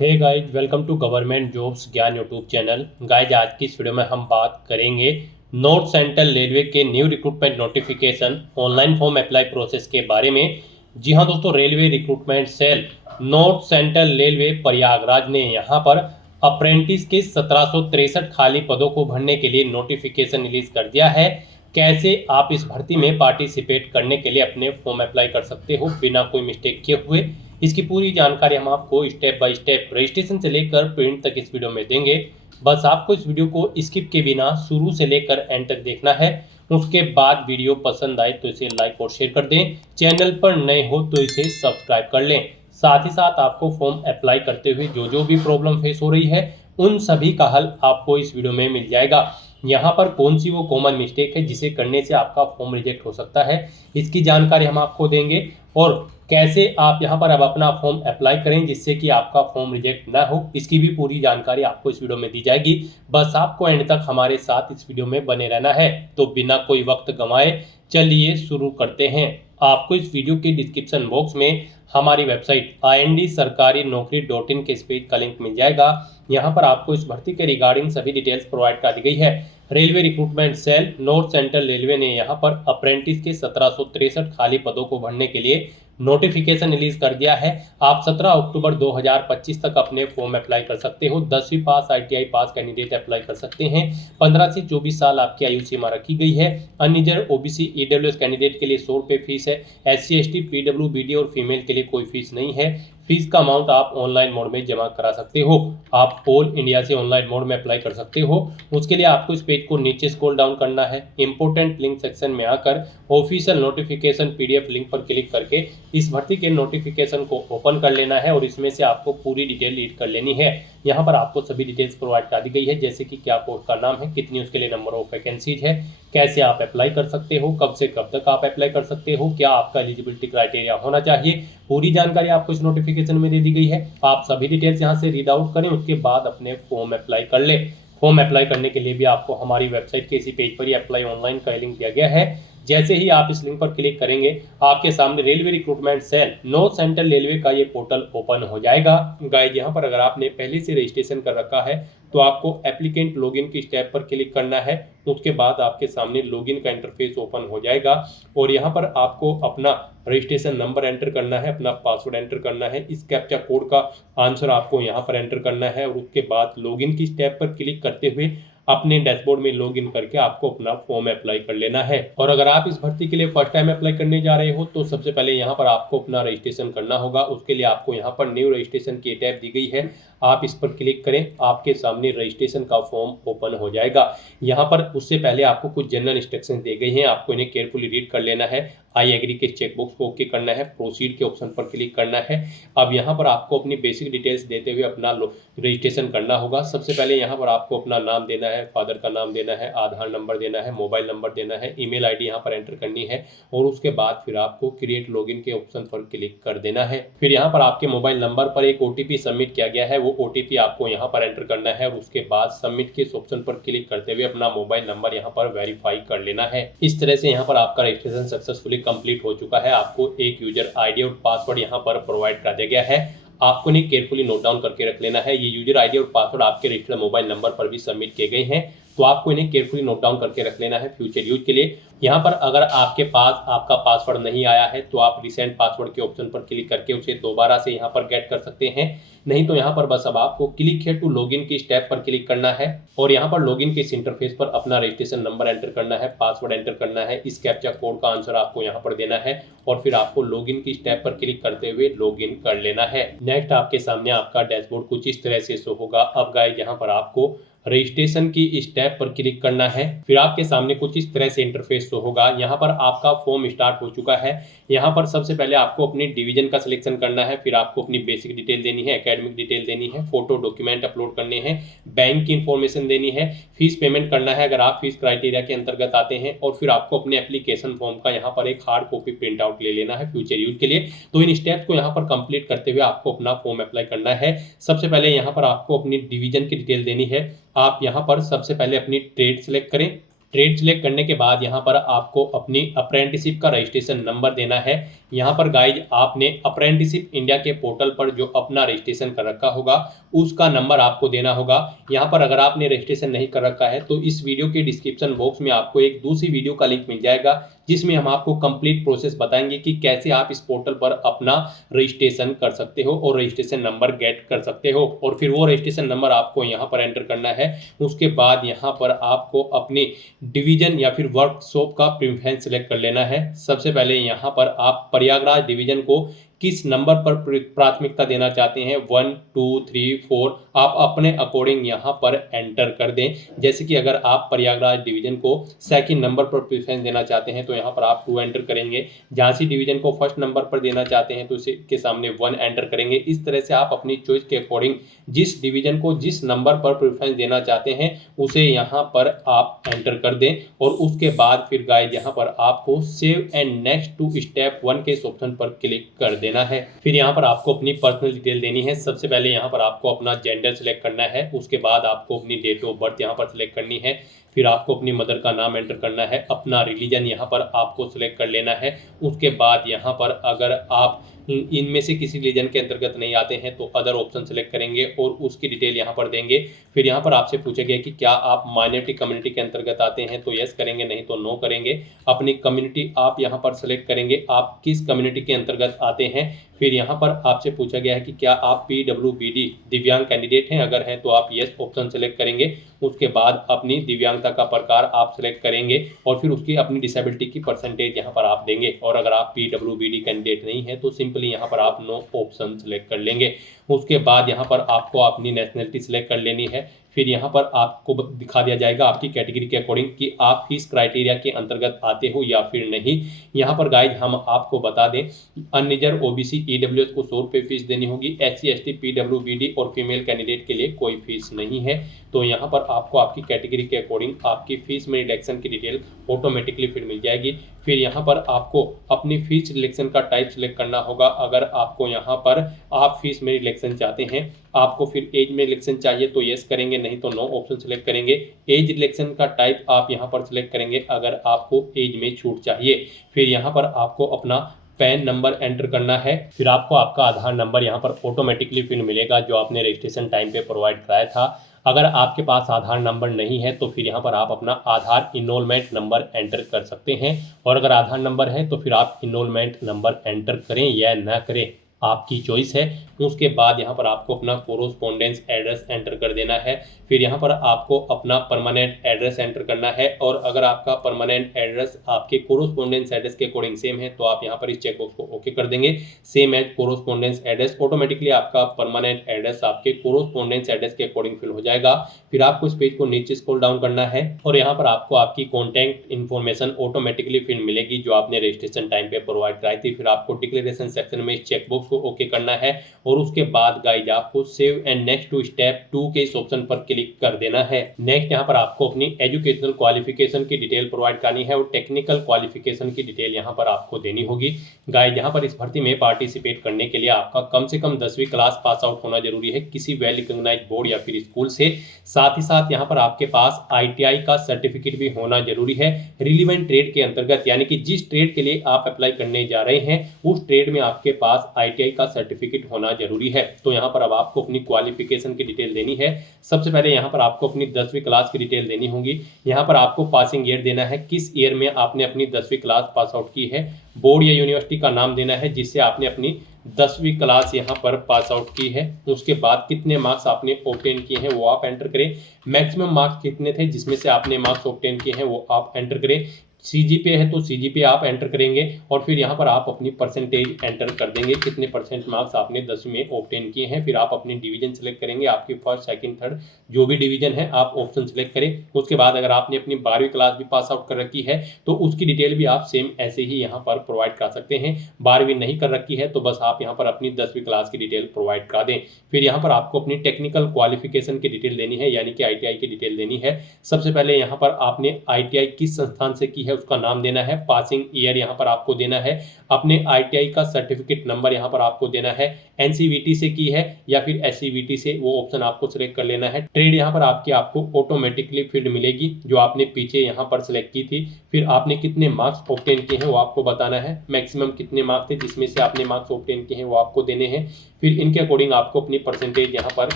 Hey guys, welcome to government jobs Gyan YouTube channel. Guys, आज की इस वीडियो में हम बात करेंगे नॉर्थ सेंट्रल रेलवे के new recruitment notification online form apply process के बारे में। जी हाँ दोस्तों, railway recruitment cell north central railway Prayagraj ने यहाँ पर अप्रेंटिस के 1763 खाली पदों को भरने के लिए नोटिफिकेशन रिलीज कर दिया है। कैसे आप इस भर्ती में पार्टिसिपेट करने के लिए अपने फॉर्म अप्लाई कर सकते हो बिना कोई मिस्टेक किए हुए, इसकी पूरी जानकारी हम आपको स्टेप बाय स्टेप रजिस्ट्रेशन से लेकर प्रिंट तक इस वीडियो में देंगे। बस आपको इस वीडियो को स्किप के बिना शुरू से लेकर एंड तक देखना है। उसके बाद वीडियो पसंद आए तो इसे लाइक और शेयर कर दें। चैनल पर नए हो तो इसे सब्सक्राइब कर लें। साथ ही साथ आपको फॉर्म अप्लाई करते हुए जो जो भी प्रॉब्लम फेस हो रही है उन सभी का हल आपको इस वीडियो में मिल जाएगा। यहाँ पर कौन सी वो कॉमन मिस्टेक है जिसे करने से आपका फॉर्म रिजेक्ट हो सकता है, इसकी जानकारी हम आपको देंगे। और कैसे आप यहाँ पर अब अपना फॉर्म अप्लाई करें जिससे कि आपका फॉर्म रिजेक्ट ना हो, इसकी भी पूरी जानकारी आपको इस वीडियो में दी जाएगी। बस आपको एंड तक हमारे साथ इस वीडियो में बने रहना है। तो बिना कोई वक्त गंवाए चलिए शुरू करते हैं। आपको इस वीडियो के डिस्क्रिप्शन बॉक्स में हमारी वेबसाइट IND-sarkari-naukri.in के इस पेज का लिंक मिल जाएगा। यहाँ पर आपको इस भर्ती के रिगार्डिंग सभी डिटेल्स प्रोवाइड कर दी गई है। Railway recruitment cell north central railway ने यहाँ पर अप्रेंटिस के 1763 खाली पदों को भरने के लिए नोटिफिकेशन रिलीज कर दिया है। आप 17 अक्टूबर 2025 तक अपने फॉर्म अप्लाई कर सकते हो। 10वीं पास ITI पास कैंडिडेट अप्लाई कर सकते हैं। 15 से 24 साल आपकी आयु सीमा रखी गई है। अनरिजर्व OBC EWS कैंडिडेट के लिए 100 रुपये फीस है। SC ST PWBD और फीमेल के लिए कोई फीस नहीं है। फीस का अमाउंट आप ऑनलाइन मोड में जमा करा सकते हो। आप ऑल इंडिया से ऑनलाइन मोड में अप्लाई कर सकते हो। उसके लिए आपको इस पेज को नीचे स्क्रॉल डाउन करना है। इंपोर्टेंट लिंक सेक्शन में आकर ऑफिशियल नोटिफिकेशन PDF लिंक पर क्लिक करके इस भर्ती के नोटिफिकेशन को ओपन कर लेना है और इसमें से आपको पूरी डिटेल रीड कर लेनी है। यहाँ पर आपको सभी डिटेल्स प्रोवाइड कर दी गई है, जैसे कि क्या पोस्ट का नाम है, कितनी उसके लिए नंबर ऑफ वैकेंसीज है, कैसे आप अप्लाई कर सकते हो, कब से कब तक आप अप्लाई कर सकते हो, क्या आपका एलिजिबिलिटी क्राइटेरिया होना चाहिए। पूरी जानकारी आपको इस नोटिफिकेशन में दे दी गई है। आप सभी डिटेल्स यहाँ से रीड आउट करें, उसके बाद अपने फॉर्म अप्लाई कर ले। फॉर्म अप्लाई करने के लिए भी आपको हमारी वेबसाइट के इसी पेज पर ही अप्लाई ऑनलाइन का लिंक दिया गया है। जैसे ही आप इस लिंक पर क्लिक करेंगे आपके सामने railway recruitment cell north central railway का ये पोर्टल ओपन हो जाएगा। गाइड, यहाँ पर अगर आपने पहले से रजिस्ट्रेशन कर रखा है तो आपको एप्लीकेंट लॉगिन की स्टेप पर क्लिक करना है। उसके बाद आपके सामने लॉगिन का इंटरफेस ओपन हो जाएगा और यहाँ पर आपको अपना रजिस्ट्रेशन नंबर एंटर करना है, अपना पासवर्ड एंटर करना है। इस कैप्चा कोड का आंसर आपको यहाँ पर एंटर करना है और उसके बाद लॉगिन की स्टेप पर क्लिक करते हुए अपने डैशबोर्ड में लॉगिन करके आपको अपना फॉर्म अप्लाई कर लेना है। और अगर आप इस भर्ती के लिए फर्स्ट टाइम अप्लाई करने जा रहे हो तो सबसे पहले यहाँ पर आपको अपना रजिस्ट्रेशन करना होगा। उसके लिए आपको यहाँ पर न्यू रजिस्ट्रेशन की टैब दी गई है, आप इस पर क्लिक करें, आपके सामने रजिस्ट्रेशन का फॉर्म ओपन हो जाएगा। यहाँ पर उससे पहले आपको कुछ जनरल इंस्ट्रक्शन दिए गए हैं, आपको इन्हें केयरफुली रीड कर लेना है। आई एग्री के चेकबॉक्स को ओके करना है, प्रोसीड के ऑप्शन पर क्लिक करना है। अब यहाँ पर आपको अपनी बेसिक डिटेल्स देते हुए अपना रजिस्ट्रेशन करना होगा। सबसे पहले यहाँ पर आपको अपना नाम देना है, फादर का नाम देना है, आधार नंबर देना है, मोबाइल नंबर देना है, ईमेल ID यहाँ पर एंटर करनी है और उसके बाद फिर आपको क्रिएट लॉगिन के ऑप्शन पर क्लिक कर देना है। फिर यहाँ पर आपके मोबाइल नंबर पर एक OTP सबमिट किया गया है, वो OTP आपको यहाँ पर एंटर करना है और उसके बाद सबमिट के ऑप्शन पर क्लिक करते हुए अपना मोबाइल नंबर यहाँ पर वेरीफाई कर लेना है। इस तरह से यहाँ पर आपका रजिस्ट्रेशन सक्सेसफुली कंप्लीट हो चुका है। आपको एक यूजर ID और पासवर्ड यहाँ पर प्रोवाइड कर दिया गया है, आपको इन्हें केयरफुली नोट डाउन करके रख लेना है। ये यूजर ID और पासवर्ड आपके रजिस्टर्ड मोबाइल नंबर पर भी सबमिट किए गए हैं, तो आपको इन्हें केयरफुली नोट डाउन करके रख लेना है फ्यूचर यूज के लिए। यहाँ पर अगर आपके पास आपका पासवर्ड नहीं आया है तो आप रिसेंट पासवर्ड के ऑप्शन पर क्लिक करके उसे दोबारा से यहाँ पर गेट कर सकते हैं। नहीं तो यहाँ पर बस अब आपको क्लिक हियर टू लॉगिन की स्टेप पर क्लिक करना है और यहाँ पर लॉगिन के इस इंटरफेस पर अपना रजिस्ट्रेशन नंबर एंटर करना है, पासवर्ड एंटर करना है, इस कैप्चा कोड का आंसर आपको यहाँ पर देना है और फिर आपको लॉगिन की स्टेप पर क्लिक करते हुए लॉगिन कर लेना है। नेक्स्ट आपके सामने आपका डैशबोर्ड कुछ इस तरह से शो होगा। अब गाइस, यहाँ पर आपको रजिस्ट्रेशन की स्टेप पर क्लिक करना है, फिर आपके सामने कुछ इस तरह से इंटरफेस शो होगा। यहाँ पर आपका फॉर्म स्टार्ट हो चुका है। यहाँ पर सबसे पहले आपको अपनी डिवीजन का सिलेक्शन करना है, फिर आपको अपनी बेसिक डिटेल देनी है, एकेडमिक डिटेल देनी है, फोटो डॉक्यूमेंट अपलोड करने हैं, बैंक की इंफॉर्मेशन देनी है, फीस पेमेंट करना है अगर आप फीस क्राइटेरिया के अंतर्गत आते हैं और फिर आपको अपने एप्लीकेशन फॉर्म का यहाँ पर एक हार्ड कॉपी प्रिंट आउट ले लेना है फ्यूचर यूज के लिए। तो इन स्टेप्स को यहाँ पर कंप्लीट करते हुए आपको अपना फॉर्म अप्लाई करना है। सबसे पहले यहाँ पर आपको अपनी डिवीजन की डिटेल देनी है। आप यहाँ पर सबसे पहले अपनी ट्रेड सेलेक्ट करें, ट्रेड सिलेक्ट करने के बाद यहाँ पर आपको अपनी अप्रेंटिसिप का रजिस्ट्रेशन नंबर देना है। यहाँ पर गाइज आपने अप्रेंटिसिप इंडिया के पोर्टल पर जो अपना रजिस्ट्रेशन कर रखा होगा उसका नंबर आपको देना होगा। यहाँ पर अगर आपने रजिस्ट्रेशन नहीं कर रखा है तो इस वीडियो के डिस्क्रिप्शन बॉक्स में आपको एक दूसरी वीडियो का लिंक मिल जाएगा जिसमें हम आपको कंप्लीट प्रोसेस बताएंगे कि कैसे आप इस पोर्टल पर अपना रजिस्ट्रेशन कर सकते हो और रजिस्ट्रेशन नंबर गेट कर सकते हो। और फिर वो रजिस्ट्रेशन नंबर आपको यहाँ पर एंटर करना है। उसके बाद यहाँ पर आपको अपनी डिवीजन या फिर वर्कशॉप का प्रेफरेंस सेलेक्ट कर लेना है। सबसे पहले यहाँ पर आप प्रयागराज डिवीजन को किस नंबर पर प्राथमिकता देना चाहते हैं, 1 2 3 4 आप अपने अकॉर्डिंग यहाँ पर एंटर कर दें। जैसे कि अगर आप प्रयागराज डिवीजन को सेकंड नंबर पर प्रेफरेंस देना चाहते हैं तो यहाँ पर आप 2 एंटर करेंगे। झांसी डिवीजन को फर्स्ट नंबर पर देना चाहते हैं तो इसके सामने 1 एंटर करेंगे। इस तरह से आप अपनी चॉइस के अकॉर्डिंग जिस डिवीजन को जिस नंबर पर प्रेफरेंस देना चाहते हैं उसे यहाँ पर आप एंटर कर दें। और उसके बाद फिर गाइस यहाँ पर आपको save and next to step 1 के इस ऑप्शन पर क्लिक कर देना है। फिर यहाँ पर आपको अपनी पर्सनल डिटेल देनी है। सबसे पहले यहाँ पर आपको अपना जेंडर सिलेक्ट करना है। उसके बाद आपको अपनी डेट ऑफ बर्थ यहाँ पर सिलेक्ट करनी है। फिर आपको अपनी मदर का नाम एंटर करना है। अपना रिलीजन यहाँ पर आपको सिलेक्ट कर लेना है। उसके बाद यहाँ पर अगर आप इनमें से किसी रिलीजन के अंतर्गत नहीं आते हैं तो अदर ऑप्शन सेलेक्ट करेंगे और उसकी डिटेल यहाँ पर देंगे। फिर यहाँ पर आपसे पूछा गया कि क्या आप माइनॉरिटी कम्युनिटी के अंतर्गत आते हैं तो यस करेंगे, नहीं तो नो करेंगे। अपनी कम्युनिटी आप यहाँ पर सेलेक्ट करेंगे, आप किस कम्युनिटी के अंतर्गत आते हैं। फिर यहाँ पर आपसे पूछा गया है कि क्या आप PWBD दिव्यांग कैंडिडेट हैं, अगर हैं तो आप यस ऑप्शन सेलेक्ट करेंगे। उसके बाद अपनी दिव्यांगता का प्रकार आप सेलेक्ट करेंगे और फिर उसकी अपनी डिसेबिलिटी की परसेंटेज यहाँ पर आप देंगे। और अगर आप PWBD कैंडिडेट नहीं है तो सिंपली यहाँ पर आप नो ऑप्शन सेलेक्ट कर लेंगे। उसके बाद यहाँ पर आपको अपनी नेशनलिटी सेलेक्ट कर लेनी है। फिर यहाँ पर आपको दिखा दिया जाएगा आपकी कैटेगरी के अकॉर्डिंग कि आप किस क्राइटेरिया के अंतर्गत आते हो या फिर नहीं। यहाँ पर गाइड हम आपको बता दें, अनरिजर्व OBC EWS को 100 रुपये फीस देनी होगी। SC ST PWBD और फीमेल कैंडिडेट के लिए कोई फीस नहीं है। तो यहाँ पर आपको आपकी कैटेगरी के अकॉर्डिंग आपकी फीस में रिडक्शन की डिटेल ऑटोमेटिकली फिर मिल जाएगी। फिर यहाँ पर आपको अपनी फीस रिलेक्शन का टाइप सिलेक्ट करना होगा। अगर आपको यहाँ पर आप फीस में रिलेक्शन चाहते हैं, आपको फिर एज में रिलेक्शन चाहिए तो यस करेंगे, नहीं तो नो ऑप्शन सेलेक्ट करेंगे। एज रिलेक्शन का टाइप आप यहाँ पर सिलेक्ट करेंगे अगर आपको एज में छूट चाहिए। फिर यहाँ पर आपको अपना पैन नंबर एंटर करना है। फिर आपको आपका आधार नंबर यहाँ पर ऑटोमेटिकली फिर मिलेगा जो आपने रजिस्ट्रेशन टाइम पे प्रोवाइड कराया था। अगर आपके पास आधार नंबर नहीं है तो फिर यहाँ पर आप अपना आधार इनरोलमेंट नंबर एंटर कर सकते हैं। और अगर आधार नंबर है तो फिर आप इनरोलमेंट नंबर एंटर करें या ना करें, आपकी चॉइस है। उसके बाद यहाँ पर आपको अपना कोरोस्पोंडेंस एड्रेस एंटर कर देना है। फिर यहाँ पर आपको अपना परमानेंट एड्रेस एंटर करना है। और अगर आपका परमानेंट एड्रेस आपके कोरोस्पोंडेंस एड्रेस के अकॉर्डिंग सेम है तो आप यहाँ पर इस चेकबॉक्स को ओके कर देंगे। Same as correspondence address, automatically आपका परमानेंट एड्रेस आपके कोरोस्पोंडेंस एड्रेस के अकॉर्डिंग फिल हो जाएगा। फिर आपको इस पेज को नीचे स्क्रॉल डाउन करना है और यहाँ पर आपको आपकी कॉन्टैक्ट इन्फॉर्मेशन ऑटोमेटिकली फिर मिलेगी जो आपने रजिस्ट्रेशन टाइम पे प्रोवाइड कराई थी। फिर आपको डिक्लेरेशन सेक्शन में इस चेकबॉक्स को ओके करना है और उसके बाद गाइज आपको save and next to step 2 के इस ऑप्शन पर क्लिक कर देना है। नेक्स्ट यहाँ पर आपको अपनी एजुकेशनल क्वालिफिकेशन की डिटेल प्रोवाइड करनी है और टेक्निकल क्वालिफिकेशन की डिटेल यहाँ पर आपको देनी होगी। गाइज यहाँ पर इस भर्ती में पार्टिसिपेट करने के लिए आपका कम से कम 10वीं क्लास पास आउट होना जरूरी है किसी वेल रिकॉग्नाइज्ड बोर्ड या फिर स्कूल से। साथ ही साथ यहाँ पर आपके पास ITI का सर्टिफिकेट भी होना जरूरी है रिलीवेंट ट्रेड के अंतर्गत, यानी कि जिस ट्रेड के लिए आप अप्लाई करने जा रहे हैं उस ट्रेड में आपके पास ITI का सर्टिफिकेट होना जरूरी है। तो यहाँ पर अब आपको अपनी क्वालिफिकेशन की डिटेल देनी है। सबसे पहले यहाँ पर आपको अपनी 10वीं क्लास की डिटेल देनी होगी। यहाँ पर आपको पासिंग ईयर देना है, किस ईयर में आपने अपनी 10वीं क्लास पास आउट की है। बोर्ड या यूनिवर्सिटी का नाम देना है जिससे आपने अपनी 10वीं क्लास यहाँ पर पास आउट की है। उसके बाद कितने मार्क्स आपने ऑब्टेन किए हैं वो आप एंटर करें। मैक्सिमम मार्क्स कितने थे जिसमें से आपने मार्क्स ऑब्टेन किए हैं वो आप एंटर करें। CGPA है तो CGPA आप एंटर करेंगे और फिर यहाँ पर आप अपनी परसेंटेज एंटर कर देंगे, कितने % मार्क्स आपने 10वीं में ऑब्टेन किए हैं। फिर आप अपनी डिवीजन सेलेक्ट करेंगे, आपकी फर्स्ट सेकंड थर्ड जो भी डिवीजन है आप ऑप्शन सेलेक्ट करें। उसके बाद अगर आपने अपनी 12वीं क्लास भी पास आउट कर रखी है तो उसकी डिटेल भी आप सेम ऐसे ही यहाँ पर प्रोवाइड कर सकते हैं। 12वीं नहीं कर रखी है तो बस आप यहाँ पर अपनी 10वीं क्लास की डिटेल प्रोवाइड करा दें। फिर यहाँ पर आपको अपनी टेक्निकल क्वालिफिकेशन की डिटेल देनी है, यानी कि ITI की डिटेल देनी है। सबसे पहले यहाँ पर आपने ITI किस संस्थान से की है उसका नाम देना है, पासिंग ईयर यहाँ पर आपको देना है, अपने ITI का सर्टिफिकेट नंबर यहाँ पर आपको देना है, NCVT से की है या फिर SCVT से, वो ऑप्शन आपको सिलेक्ट कर लेना है। ट्रेड यहाँ पर आपको ऑटोमेटिकली फील्ड मिलेगी जो आपने पीछे यहाँ पर सिलेक्ट की थी। फिर आपने कितने मार्क्स ऑब्टेन किए हैं वो आपको बताना है, मैक्सिमम कितने मार्क्स थे जिसमें से आपने मार्क्स ऑब्टेन किए हैं वो आपको देने हैं। फिर इनके अकॉर्डिंग आपको अपनी परसेंटेज यहाँ पर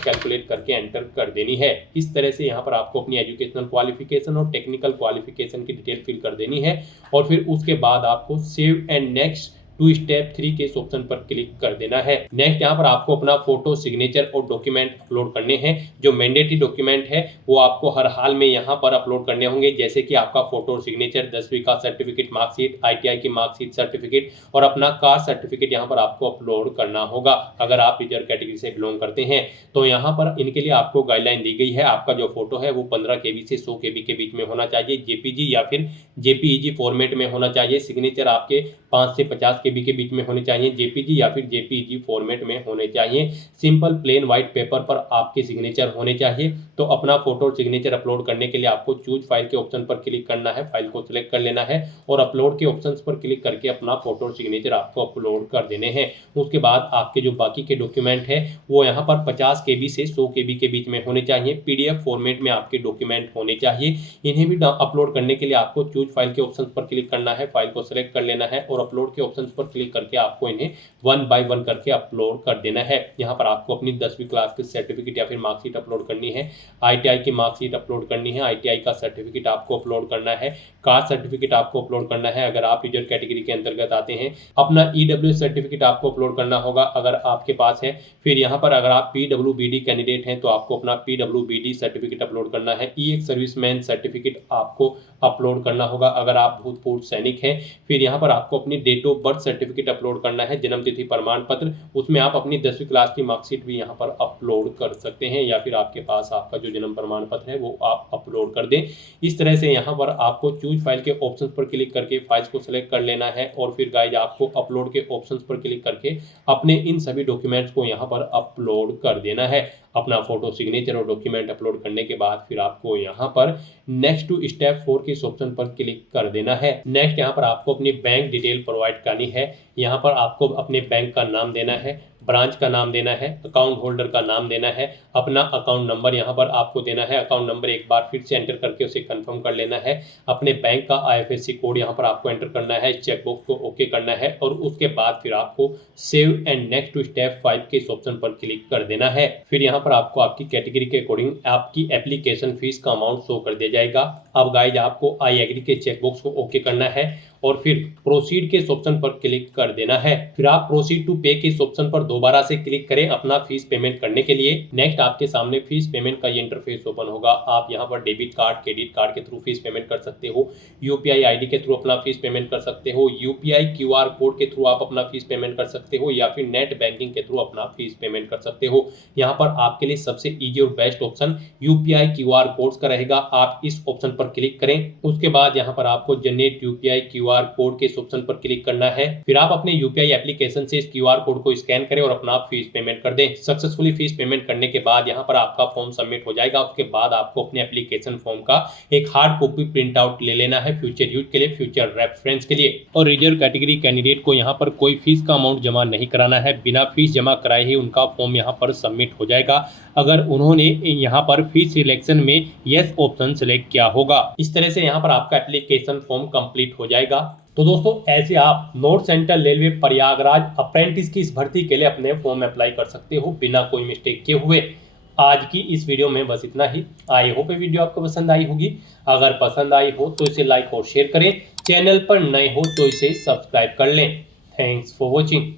कैलकुलेट करके एंटर कर देनी है। इस तरह से यहाँ पर आपको अपनी एजुकेशनल क्वालिफिकेशन और टेक्निकल क्वालिफिकेशन की डिटेल फिल कर देनी है और फिर उसके बाद आपको save and next to step 3 के इस ऑप्शन पर क्लिक कर देना है। नेक्स्ट यहाँ पर आपको अपना फोटो, सिग्नेचर और डॉक्यूमेंट अपलोड करने हैं। जो मैंडेटरी डॉक्यूमेंट है वो आपको हर हाल में यहाँ पर अपलोड करने होंगे, जैसे कि आपका फोटो, सिग्नेचर, 10वीं का सर्टिफिकेट, मार्कशीट, ITI की मार्कशीट, सर्टिफिकेट और अपना कास्ट सर्टिफिकेट यहाँ पर आपको अपलोड करना होगा। अगर आप रिजर्व कैटेगरी से बिलोंग करते हैं तो यहाँ पर इनके लिए आपको गाइडलाइन दी गई है। आपका जो फोटो है वो 15 KB से 100 KB के बीच में होना चाहिए, JPG या फिर JPEG फॉर्मेट में होना चाहिए। सिग्नेचर आपके 5 से 50 KB के बीच में होने चाहिए, JPG या फिर JPEG फॉर्मेट में होने चाहिए। सिंपल प्लेन व्हाइट पेपर पर आपके सिग्नेचर होने चाहिए। तो अपना फोटो और सिग्नेचर अपलोड करने के लिए आपको चूज फाइल के ऑप्शन पर क्लिक करना है, फाइल को सिलेक्ट कर लेना है और अपलोड के ऑप्शन पर क्लिक करके अपना फोटो और सिग्नेचर आपको अपलोड कर देने हैं। उसके बाद आपके जो बाकी के डॉक्यूमेंट है वो यहाँ पर 50 KB से 100 KB के बीच में होने चाहिए, PDF फॉर्मेट में आपके डॉक्यूमेंट होने चाहिए। इन्हें भी अपलोड करने के लिए आपको चूज फाइल के ऑप्शन पर क्लिक करना है, फाइल को सिलेक्ट कर लेना है और अपलोड के ऑप्शन पर क्लिक करके आपको इन्हें 1 बाय 1 करके अपलोड कर देना है। यहाँ पर आपको अपनी 10वीं क्लास की सर्टिफिकेट या फिर मार्कशीट अपलोड करनी है, ITI की मार्कशीट अपलोड करनी है, ITI का सर्टिफिकेट आपको अपलोड करना है, कास्ट सर्टिफिकेट आपको अपलोड करना है अगर आप रिजर्व कैटेगरी के अंतर्गत आते हैं, अपना EWS सर्टिफिकेट आपको अपलोड करना होगा अगर आपके पास है। फिर यहाँ पर अगर आप PWBD कैंडिडेट हैं तो आपको अपना PWBD सर्टिफिकेट अपलोड करना है, एक सर्विसमैन सर्टिफिकेट आपको अपलोड करना होगा अगर आप भूतपूर्व सैनिक हैं। फिर यहाँ पर आपको अपनी date of birth certificate upload करना है, जन्म तिथि प्रमाण पत्र, उसमें आप अपनी 10वीं क्लास की मार्कशीट भी यहाँ पर अपलोड कर सकते हैं या फिर आपके पास आपका जो जन्म प्रमाण पत्र है वो आप अपलोड कर दें। इस तरह से यहाँ पर आपको चूज फाइल के ऑप्शन पर क्लिक करके फाइल्स को सिलेक्ट कर लेना है और फिर गाइज आपको अपलोड के ऑप्शन पर क्लिक करके अपने इन सभी डॉक्यूमेंट्स को यहाँ पर अपलोड कर देना है। अपना फोटो, सिग्नेचर और डॉक्यूमेंट अपलोड करने के बाद फिर आपको यहाँ पर नेक्स्ट टू स्टेप 4 के इस ऑप्शन पर क्लिक कर देना है। नेक्स्ट यहाँ पर आपको अपनी बैंक डिटेल प्रोवाइड करनी है। यहाँ पर आपको अपने बैंक का नाम देना है, ब्रांच का नाम देना है, अकाउंट होल्डर का नाम देना है, अपना अकाउंट नंबर यहाँ पर आपको देना है। अकाउंट नंबर एक बार फिर से एंटर करके उसे कंफर्म कर लेना है। अपने बैंक का IFSC कोड यहाँ पर आपको एंटर करना है, चेकबॉक्स को ओके करना है और उसके बाद फिर आपको save and next to step 5 के इस ऑप्शन पर क्लिक कर देना है। फिर यहाँ पर आपको आपकी कैटेगरी के अकॉर्डिंग आपकी एप्लीकेशन फीस का अमाउंट शो कर दिया जाएगा। अब गाइज आपको आई एग्री के चेकबॉक्स को ओके करना है और फिर प्रोसीड के इस ऑप्शन पर क्लिक कर देना है। फिर आप प्रोसीड टू पे के इस ऑप्शन पर दोबारा से क्लिक करें अपना फीस पेमेंट करने के लिए। नेक्स्ट आपके सामने फीस पेमेंट का ये इंटरफेस ओपन होगा। आप यहाँ पर डेबिट कार्ड, क्रेडिट कार्ड के थ्रू फीस पेमेंट कर सकते हो, UPI ID के थ्रू अपना फीस पेमेंट कर सकते हो, UPI QR कोड के थ्रू आप अपना फीस पेमेंट कर सकते हो या फिर नेट बैंकिंग के थ्रू अपना फीस पेमेंट कर सकते हो। यहाँ पर आपके लिए सबसे ईजी और best option UPI QR codes का रहेगा। आप इस ऑप्शन पर क्लिक करें, उसके बाद यहाँ पर आपको जनरेट UPI QR कोड के इस ऑप्शन पर क्लिक करना है। फिर आप अपने UPI एप्लीकेशन से इस QR कोड को स्कैन करें और अपना फीस पेमेंट कर दें। सक्सेसफुली फीस पेमेंट करने के बाद यहाँ पर आपका फॉर्म सबमिट हो जाएगा। उसके बाद आपको अपने एप्लीकेशन फॉर्म का एक हार्ड कॉपी प्रिंट आउट ले लेना है फ्यूचर यूज के लिए, फ्यूचर रेफरेंस के लिए। और रिजर्व कैटेगरी कैंडिडेट को यहाँ पर कोई फीस का अमाउंट जमा नहीं कराना है, बिना फीस जमा कराए ही उनका फॉर्म यहाँ पर सबमिट हो जाएगा अगर उन्होंने यहाँ पर फीस सिलेक्शन में यस ऑप्शन सेलेक्ट किया होगा। इस तरह से यहाँ पर आपका एप्लीकेशन फॉर्म कंप्लीट हो जाएगा। तो दोस्तों ऐसे आप north central railway Prayagraj apprentice की इस भर्ती के लिए अपने फॉर्म अप्लाई कर सकते हो बिना कोई मिस्टेक किए हुए। आज की इस वीडियो में बस इतना ही। आई होप ये वीडियो आपको पसंद आई होगी। अगर पसंद आई हो तो इसे लाइक और शेयर करें, चैनल पर नए हो तो इसे सब्सक्राइब कर लें। Thanks for watching.